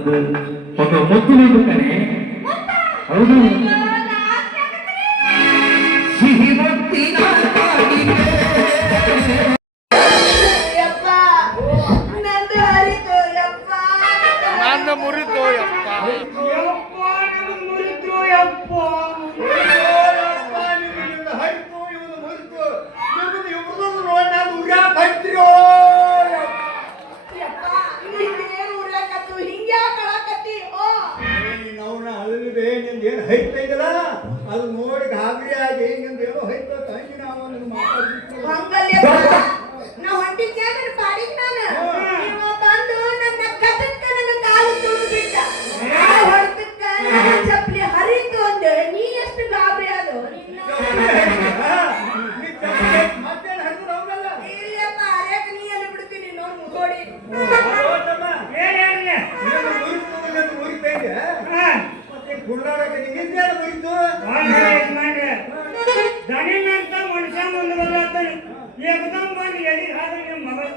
ಅದು ఒక ముద్దు నీకు కనే ಹೌದು ಸಿಹಿ ಮುತ್ತಿನ ಕಾಡಿಗೆ ಯಪ್ಪ ನಂದು ಹರಿತು ಯಪ್ಪ ನನ್ನ ಮುರಿತು ಯಪ್ಪ ಯಪ್ಪ ನನ್ನ ಮುರಿತು ಯಪ್ಪ ಯಪ್ಪ ನಿನ್ನ ಹರಿತು ಇವನು ಮುರಿತು ಇವನು ಇವ್ರದ್ದು ನೋಡಿ ನಾನು ಉರ್ಯಾಕ ಹತ್ತಿರೋ ಯಪ್ಪ ನೀನೇನು ಉರ್ಯಾಕತ್ತು ಹಿಂಗ್ಯಾಕ ಕಳಕತ್ತಿ ಓ ಅವನ ಅಲ್ಲಿದೆ ನಿಂದ ಏನು ಹೈತಾ ಇದಲ್ಲ ಅದು ನೋಡಿ ಗಾಬರಿ ಆಗಿ ನಿಂದ ಏನೋ ಹೈತ ತಂಗಿ ನಾವು ನಿನ್ನ ಮಾತಾಡ್ಬಿಟ್ಟು ಹಂಗಲ್ಲ ನಾ ಹೊಂಟಿದ್ದೆ ನನ್ನ ಪಾಡಿಗೆ ನಾನು ಇವ ಬಂದು ನನ್ನ ಕಸಕ್ಕ ನನ್ನ ಕಾಲು ತುಳಿದ್ಬಿಟ್ಟ ಹೊಡೆದಕ್ಕ ನನ್ನ ಚಪ್ಪಲಿ ಹರಿತು ಅಂದೆ ನೀ ಎಷ್ಟು ಗಾಬರಿ ಆದೋ ಮತ್ತೇನು ಹರಿದ್ರು ಅವನಲ್ಲ ಇಲ್ಲಪ್ಪ ಅರ್ಯಾಕ ನೀ ಎಲ್ಲಿ ಬಿಡ್ತೀನಿ ನೋಡಿ ಮುಗೋಡಿ ಗುರುನಾಡಕ್ಕೆ ನಿಂಗೇನು ಮುರಿತು ದಣಿನಂತ ಮನುಷ್ಯ ಮುಂದೆ ಬರ್ಲಾತಾನೆ ಏಕದಮ್ ಬಂದು ಎಲ್ಲಿ ಹಾದ ನಿಮ್ಮ ಮಗ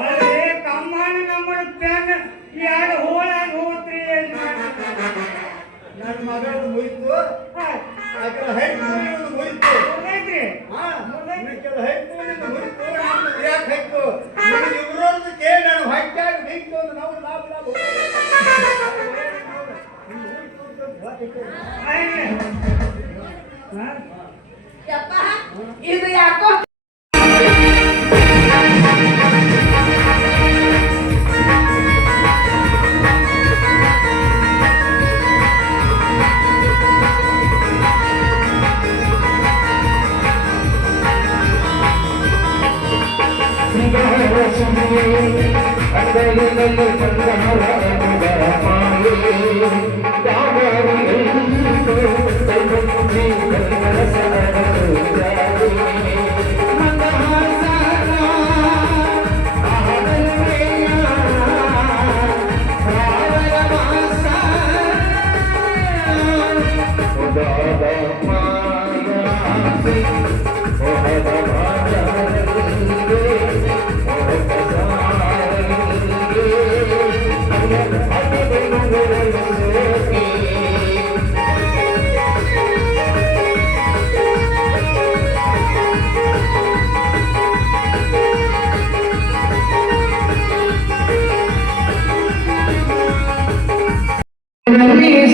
ಅಲ್ಲೇ ಕಮ್ಮಾನ ನಮ್ಮ ಪ್ಯಾನ್ ಎರಡು ಹೋಳಾಗಿ ಹೋಗ್ತ್ರಿ ನನ್ನ ಮಗಳು ಮುರಿತು ಆಕೆಲ್ಲ ಹೈತು ಇವನು ಮುರಿತು ಹೋಗೈತ್ರಿ ಕೆಲ ಹೈತು ನಿನ್ನ ಮುರಿತು ನಾನು ಯಾಕೆ ಹೈತು ಇವ್ರದ್ದು ಕೇಳಿ ನಾನು ಹೈಟಾಗಿ ನಿಂತು ನಾವು ಲಾಭ ಯಪ್ಪ ಇದು ಯಾಕೋ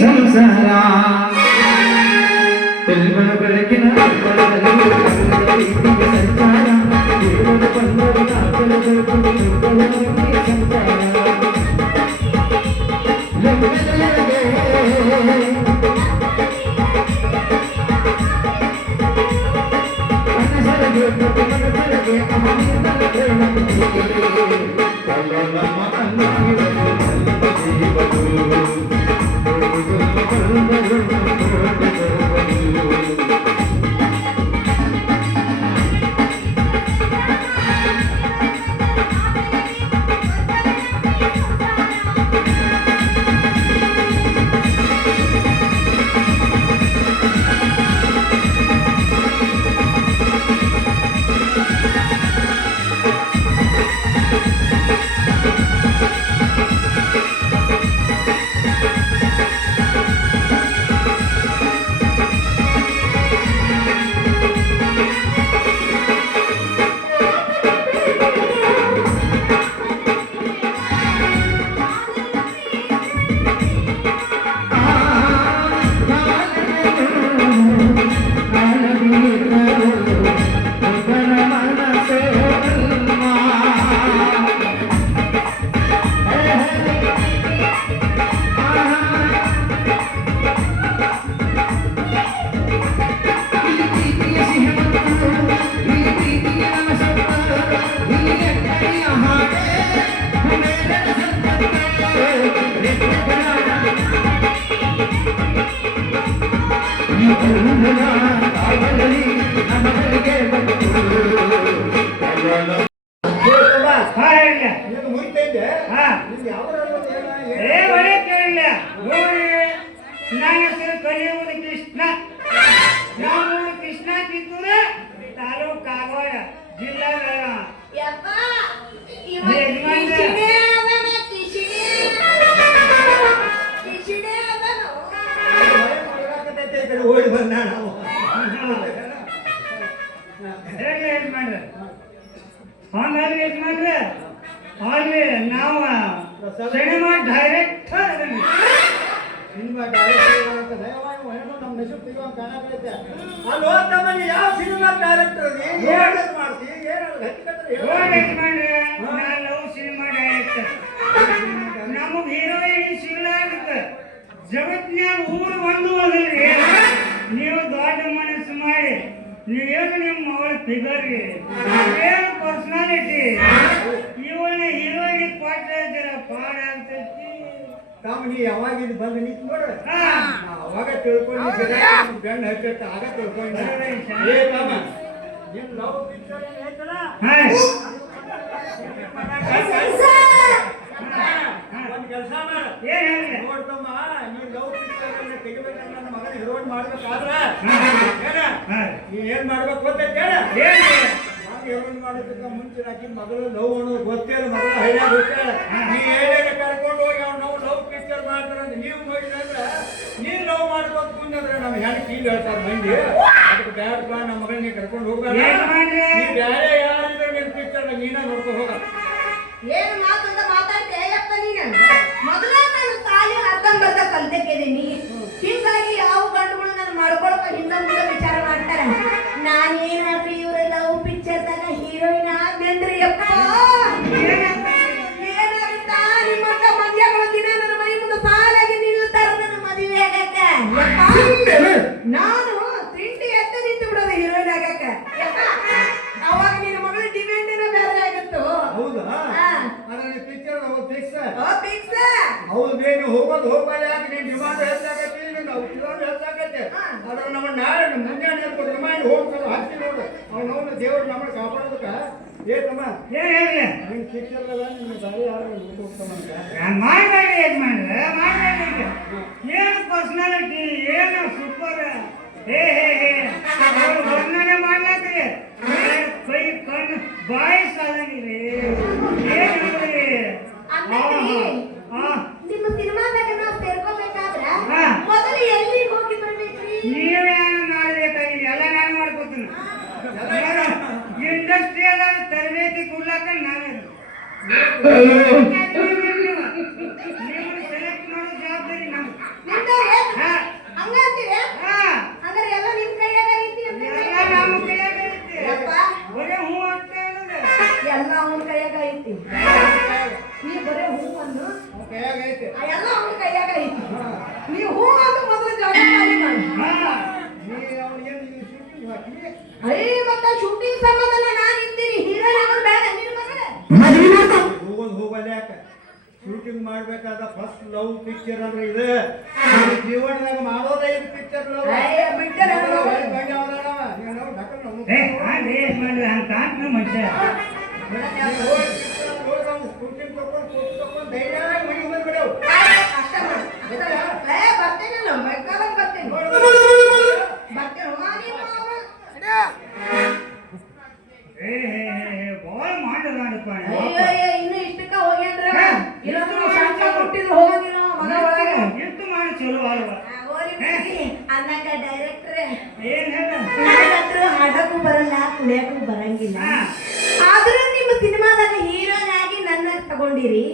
ಸಂಸಾರ ತೆಲ್ಬನ ಬೆಳಕಿನ ಕಲಿಯುವುದು ಕೃಷ್ಣ ನಾವು ಕೃಷ್ಣ ಕಿತ್ತೂರ ತಾಲೂಕು ಕಾಗವಾಡ ಜಿಲ್ಲಾ ಯಪ್ಪ ಇವತ್ತು ಸಿನಿಮಾ ಡೈರೆಕ್ಟರ್ ಅದನ್ನ ಸಿನಿಮಾ ಡೈರೆಕ್ಟರ್ ಅಂತ ದಯವಾಗಿ ಹೆಣ್ಣು ನಮ್ಮ ನಶೀಬ್ ತೆಗೆಯುವ ಕಾಣಕೈತೆ ಅಲ್ಲಿ ಹೋಗ್ತಮ್ಮ ನೀ ಯಾವ ಸಿನಿಮಾ ಡೈರೆಕ್ಟರ್ ಏನು ಮಾಡ್ತಿ ಏನು ಹಚ್ಚಿಕತ್ರೆ ನಾನು ಲವ್ ಸಿನಿಮಾ ಡೈರೆಕ್ಟರ್ ನಮಗ್ ಹೀರೋಯಿನ್ ಸಿಗ್ಲಾರ್ದ ಜಗತ್ನ್ಯಾಗ ಊರು ಒಂದು ಅದಲ್ರಿ ನೀವು ದೊಡ್ಡ ಮನಸ್ಸು ಮಾಡಿ ನೀವೇನು ನಿಮ್ಮ ಅವಳ ಫಿಗರ್ ಏನು ಪರ್ಸನಾಲಿಟಿ ಇವಳನ್ನ ಹೀರೋಯಿನ್ ಕೊಟ್ರೆ ಜರ ಪಾಡ ಆಗ್ತೈತಿ ತಾವು ನೀ ಯಾವಾಗ ಇದು ಬಂದು ನಿಂತು ನೋಡ್ರಿ ಹಾ ಅವಾಗ ತಿಳ್ಕೊಂಡು ಗಂಡ ಹಚ್ಚತ್ತ ಆಗ ತಿಳ್ಕೊಂಡು ಏ ತಾಮ ನಿಮ್ ಲವ್ ಪಿಕ್ಚರ್ ಐತಲ್ಲ ಒಂದು ಕೆಲಸ ಮಾಡ ಏನ್ ಹೇಳಿ ನೋಡ್ತಮ್ಮ ನೀ ಲವ್ ಪಿಕ್ಚರ್ ತೆಗಿಬೇಕಂದ್ರೆ ನನ್ನ ಮಗನ ಹೀರೋಯಿನ್ ಮಾಡ್ಬೇಕಾದ್ರ ನೀ ಏನ್ ಮಾಡ್ಬೇಕು ಗೊತ್ತೈತೆ ನಾನು ಹೀರೋಯಿನ್ ಮಾಡೋದಕ್ಕೆ ಮುಂಚೆ ಆಕಿ ಮಗಳು ಲವ್ ಅನ್ನೋದು ಗೊತ್ತೇ ಇಲ್ಲ ಮಗಳು ಹೈರಾಣ ಗೊತ್ತೇ ನೀ ಏನೇನು ಕರ್ಕೊಂಡು ಹೋಗಿ ಅವ್ನು ನಾವು ಲವ್ ಪಿಕ್ಚರ್ ಮಾಡ್ತಾರೆ ಅಂತ ನೀವು ನೋಡಿದ್ರೆ ನೀನ್ ಲವ್ ಮಾಡ್ಬೇಕು ಮುಂದಂದ್ರೆ ನಮ್ಮ ಹೆಣ್ಣು ಕೀಲ್ ಹೇಳ್ತಾರೆ ಮಂದಿ ಅದಕ್ಕೆ ಬ್ಯಾಡ ನಮ್ಮ ಮಗನ ನೀ ಕರ್ಕೊಂಡು ಹೋಗ್ಬೇಡ ನೀ ಬೇರೆ ಯಾರಿದ್ರೆ ನಿನ್ ಪಿಕ್ಚರ್ ನೀನ ನೋಡ್ಕೊಂಡು ಹೋಗ ಏನು ಮಾತಂತ ಮಾತಾಡ್ತೆ ಅಯ್ಯಪ್ಪ ನೀನು ಮೊದಲ ನಾನು ಸಾಲಿ ಅರ್ಧಂಬರ್ಧ ಕಲ್ತಕ್ಕಿದ್ದೀನಿ ಹೀಗಾಗಿ ಯಾವ ಗಂಡುಗಳು ನಾನು ಮಾಡ್ಕೊಳಕ ಹಿಂದ ಮುಂದೆ ವಿಚಾರ ಮಾಡ್ತಾರೆ ನಾನೇನಾದ್ರೂ ಇವ್ರ ಲವ್ ಪಿಕ್ಚರ್ದಾಗ ಹೀರೋಯಿನ್ ಆದ್ನೇನ್ರಿ ಅಪ್ಪ ಏನಾಗುತ್ತ ನಿಮ್ಮಂತ ಮಂದ್ಯಗಳು ದಿನ ನನ್ನ ಮನೆ ಮುಂದೆ ಸಾಲಾಗಿ ನಿಲ್ತಾರ ನನ್ನ ಮದುವೆ ಆಗಕ್ಕ ನಾನು ತಿಂಡಿ ಎತ್ತ ನಿಂತು ಬಿಡೋದು ಹೀರೋಯಿನ್ ಆಗಕ್ಕ ಅವಾಗ ನಿನ್ನ ಮಗಳ ಡಿಮ್ಯಾಂಡ್ ಬೇರೆ ಆಗಿತ್ತು ಹೌದಾ ಅದ್ರ ಪಿಕ್ಚರ್ ಫಿಕ್ಸ್ ಫಿಕ್ಸ್ ಹೌದು ಬೇಗ ಹೋಗೋದು ಹೋಗಲ್ಲ ಯಾಕೆ ನೀನ್ ಡಿಮಾಂಡ್ ಹೆಚ್ಚಾಗತ್ತೆ ನಾವು ಕಿಲೋಮೀಟರ್ ಹೆಚ್ಚಾಗತ್ತೆ ಅದ್ರ ನಮ್ಮ ನಾಳೆ ಮುಂಜಾನೆ ಹೇಳ್ಕೊಟ್ಟು ರಿಮೈಂಡ್ ಹೋಗ್ತಾರೆ ಹಚ್ಚಿ ನೋಡು ಅವನವನ್ನ ದೇವ್ರು ನಮ್ಮನ್ನ ಕಾಪಾಡೋದಕ್ಕ ಏತಮ್ಮ ಏನ್ ಹೇಳಿ ನಿನ್ ಪಿಕ್ಚರ್ ನಿನ್ನ ದಾರಿ ಯಾರು ಹೋಗ್ತಾನಂತ ಮಾಡ್ಬೇಡಿ ಯಜಮಾನ್ರೆ ಮಾಡ್ಬೇಡಿ ಏನು ಪರ್ಸನಾಲಿಟಿ ಏನು ಸೂಪರ್ ಹೇ ಹೇ ಹೇ ಅವ್ರು ವರ್ಣನೆ ಮಾಡ್ಲಾಕ್ರಿ ಕೈ ಕಣ್ಣು ಬಾಯಿ ಸಾಲಂಗಿರಿ ಏನಿಲ್ರಿ ನಿಮ್ಮ ಸಿನಿಮಾದಾಗ ನಾವು ಸೇರ್ಕೋಬೇಕಾದ್ರ ಮೊದಲು ಎಲ್ಲಿ ಹೋಗಿ ಬರ್ಬೇಕ್ರಿ ನೀವೇನು ಮಾಡ್ಬೇಕಾಗಿ ಎಲ್ಲ ನಾನು ಮಾಡ್ಕೋತೀನಿ ಇಂಡಸ್ಟ್ರಿಯಲ್ ತರಬೇತಿ ಕೊಡ್ಲಾಕ ನಾನೇ ನೀವು ಸೆಲೆಕ್ಟ್ ಮಾಡೋ ಜವಾಬ್ದಾರಿ ನಮ್ದು ಹಂಗಂತೀರಿ ಅಂದ್ರೆ ಎಲ್ಲ ನಿಮ್ ಕೈಯಾಗ ಐತಿ ಎಲ್ಲ ನಮ್ಮ ಕೈಯಾಗ ಐತಿ ಬರೇ ಹೂ ಅಂತ ಹೇಳುದು ಎಲ್ಲ ಅವನ ಕೈಯಾಗ ಐತಿ ನೀ ಬರೇ ಹೂ ಅನ್ನು ಕೈಯಾಗೈತೆ ಎಲ್ಲ ಅವನ ಕೈಯಾಗ ಐತಿ ನೀ ಹೂ ಅಂತ ಮೊದಲು ಜವಾಬ್ದಾರಿ ಮಾಡಿ ನೀ ಅವನಿಗೇನು ನೀವು ಶೂಟಿಂಗ್ ಹಾಕಿ ಅಯ್ಯ ಮತ್ತ ಶೂಟಿಂಗ್ ಸಂಬಂಧ ನಾನು ಇದ್ದೀನಿ ಹೀರೋಯಿನ್ ಆಗೋದು ಬೇಡ ನಿನ್ನ ಮಗಳ ಹೋಗೋದು ಹೋಗಲ್ಲ ಯಾಕೆ ಶೂಟಿಂಗ್ ಮಾಡ್ಬೇಕಾದ ಫಸ್ಟ್ ಲವ್ ಪಿಕ್ಚರ್ ಅಂದ್ರೆ ಇದು ಜೀವನದಾಗ ಮಾಡೋದೇ ಇದು ಪಿಕ್ಚರ್ ಲವ್ ಅಯ್ಯ ಬಿಟ್ಟರೆ ಅಂತ ಮನುಷ್ಯ ಶೂಟಿಂಗ್ ತಗೊಂಡು ಧೈರ್ಯವಾಗಿ ಮನೆಗೆ ಬಂದ್ಬಿಡವು ಕಷ್ಟ ಬರ್ತೇನೆ ನಾನು ಬೇಕಾದಾಗ ಬರ್ತೇನೆ ಬಾಳ ಮಾಡಪ್ಪ ಇನ್ನು ಇಷ್ಟಕ್ಕ ಹೋಗ್ಯಾನ್ರ ಇನ್ನೊಂದು ಶಾಂತ ಕೊಟ್ಟಿದ್ರು ಹೋಗಂಗಿಲ್ಲ ಮಗ ಒಳಗೆ ಎಷ್ಟು ಮಾಡಿ ಚಲೋ ಅಲ್ವಾ ಅನ್ನಕ ಡೈರೆಕ್ಟ್ರೆ ಏನ್ ಹೇಳ ಹಾಡಕ್ಕೂ ಬರಲ್ಲ ಕುಣಿಯಕ್ಕೂ ಬರಂಗಿಲ್ಲ ಆದ್ರೂ ನಿಮ್ಮ ಸಿನಿಮಾದಾಗ ಹೀರೋನ್ ಆಗಿ ನನ್ನ ತಗೊಂಡಿರಿ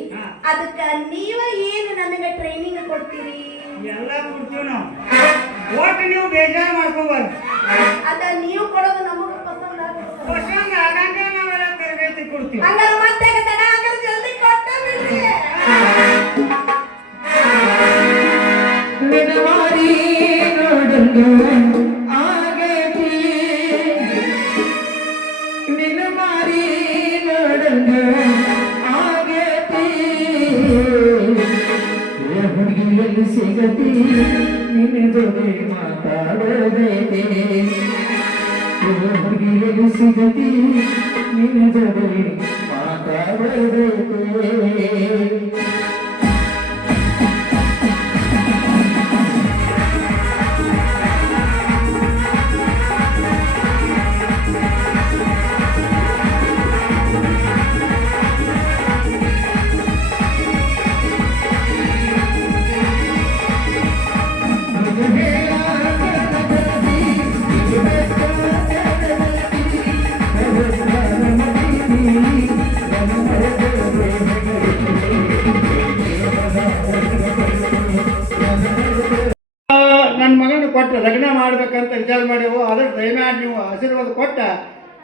ಅದಕ್ಕ ನೀವ ಏನು ನನಗೆ ಟ್ರೈನಿಂಗ್ ಕೊಡ್ತೀರಿ ಎಲ್ಲ ಕೊಡ್ತೀವಿ ನಾವು ಒಟ್ಟು ನೀವು ಬೇಜಾರು ಮಾಡ್ಕೋಬಾರ್ದು ಅದ ನೀವು ಕೊಡೋದು ನಮಗೂ ಪಸಂದ್ ಆಗುತ್ತೆ ಪಸಂದ್ ಆಗಂಗ ನಾವೆಲ್ಲ ತರಬೇತಿ ಕೊಡ್ತೀವಿ ಹಂಗಾರೆ ಮತ್ತೆ ತಡ ಆಗಲ್ಲ ಜಲ್ದಿ ಕೊಟ್ಟ ಬಿಡ್ರಿ ನಿನವಾರಿ ನೋಡಲು ಆಗೇತಿ ನಿನ್ನ ಮಾರಿ ನೋಡಲು ಆಗೇತಿ ಹುಡುಗಿಯಲ್ಲಿ ಸಿಗತಿ ನಿನ್ನ ಜೊತೆ ಮಾತಾಡೋದೈತಿ ಹುಡುಗಿಯಲ್ಲಿ ಸಿಗತಿ ನಿನ್ನ ಜೊತೆ ಮಾತಾಡೋದೈತಿ ಲಗ್ನ ಮಾಡ್ಬೇಕಂತ ವಿಚಾರ ಮಾಡ್ಯವು ಅದ್ರ ದಯಮಾಡಿ ನೀವು ಆಶೀರ್ವಾದ ಕೊಟ್ಟ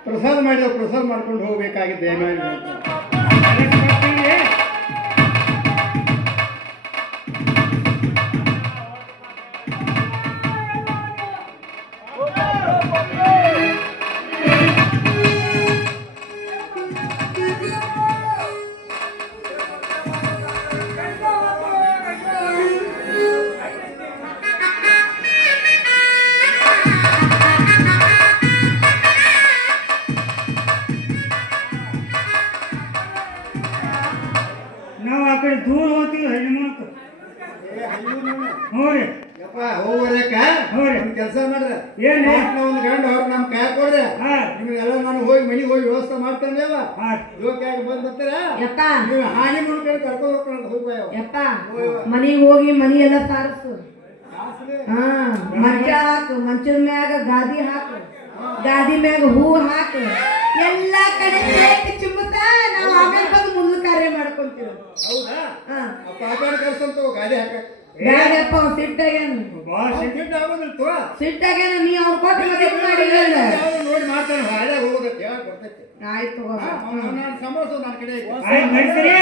ಪ್ರಸಾದ ಮಾಡಿದವು ಪ್ರಸಾದ ಮಾಡ್ಕೊಂಡು ಹೋಗ್ಬೇಕಾಗಿದ್ದು ದಯಮಾಡಿ ನಾವು ಆ ಕಡೆ ದೂರ ಹೋಗ್ತೀವಿ ಹೆಣ್ಮಕ್ಳು ಹ್ಞೂ ರೀ ಯಪ್ಪ ಹೋಗ್ಬರ್ಯಾಕ ಹ್ಞೂ ರೀ ಒಂದು ಕೆಲಸ ಮಾಡ್ರೆ ಏನು ಒಂದು ಗಂಡು ಅವ್ರು ನಮ್ಮ ಕೈ ಕೊಡ್ರೆ ಹಾಂ ನಿಮಗೆಲ್ಲ ನಾನು ಹೋಗಿ ಮನೆಗೆ ಹೋಗಿ ವ್ಯವಸ್ಥೆ ಮಾಡ್ತೇನೆ ಅವ ಹಾಂ ಜೋಕಾಗಿ ಬಂದು ಬರ್ತೀರ ಯಪ್ಪ ನೀವು ಹಾನಿ ಮುನ್ಕಡೆ ಕರ್ಕೊಂಡು ಹೋಗ್ಕೊಂಡು ಹೋಗ್ಬಾಯವ ಯಪ್ಪ ಮನಿಗ್ ಹೋಗಿ ಮನಿ ಎಲ್ಲ ಸಾರಸು ಹಾ ಮಂಚ ಹಾಕು ಮಂಚದ ಮ್ಯಾಗ ಗಾದಿ ಹಾಕು ಗಾದಿ ಮ್ಯಾಗ ಹೂ ಹಾಕು ಎಲ್ಲಾ ಕಡೆ ಕೇಕ್ ಚಿಮ್ಮುತ್ತಾ ನಾವು ಆಮೇಲೆ ಬಂದು ಮುಂದೆ ಕಾರ್ಯ ಮಾಡ್ಕೊಂತೀವಿ ಹೌದಾ ಹಾ ಅಪ್ಪ ಆಟಾಡ ಕರ್ಸಂತ ಗಾಡಿ ಹಾಕಕ್ ಗಾಡಿಯಪ್ಪ ಸಿಟ್ಟಾಗೇನು ಭಾಳ ಸಿಟ್ಟು ಆಗೋದಿಲ್ಲ ತೋ ಸಿಟ್ಟಾಗೇನು ನೀ ಅವ್ನ ಕೊಟ್ಟು ಮದುವೆ ಮಾಡಿಲ್ಲ ಯಾವ್ದು ನೋಡಿ ಮಾಡ್ತಾನೆ ಹಾಳೆ ಹೋಗೋದಕ್ಕೆ ಹೇಳಕ್ ಬರ್ತೈತಿ ಆಯ್ತು ನಾನು ಸಮೋಸ ನನ್ನ ಕಡೆ ಆಯ್ತು ನಡ್ಸ್ರಿ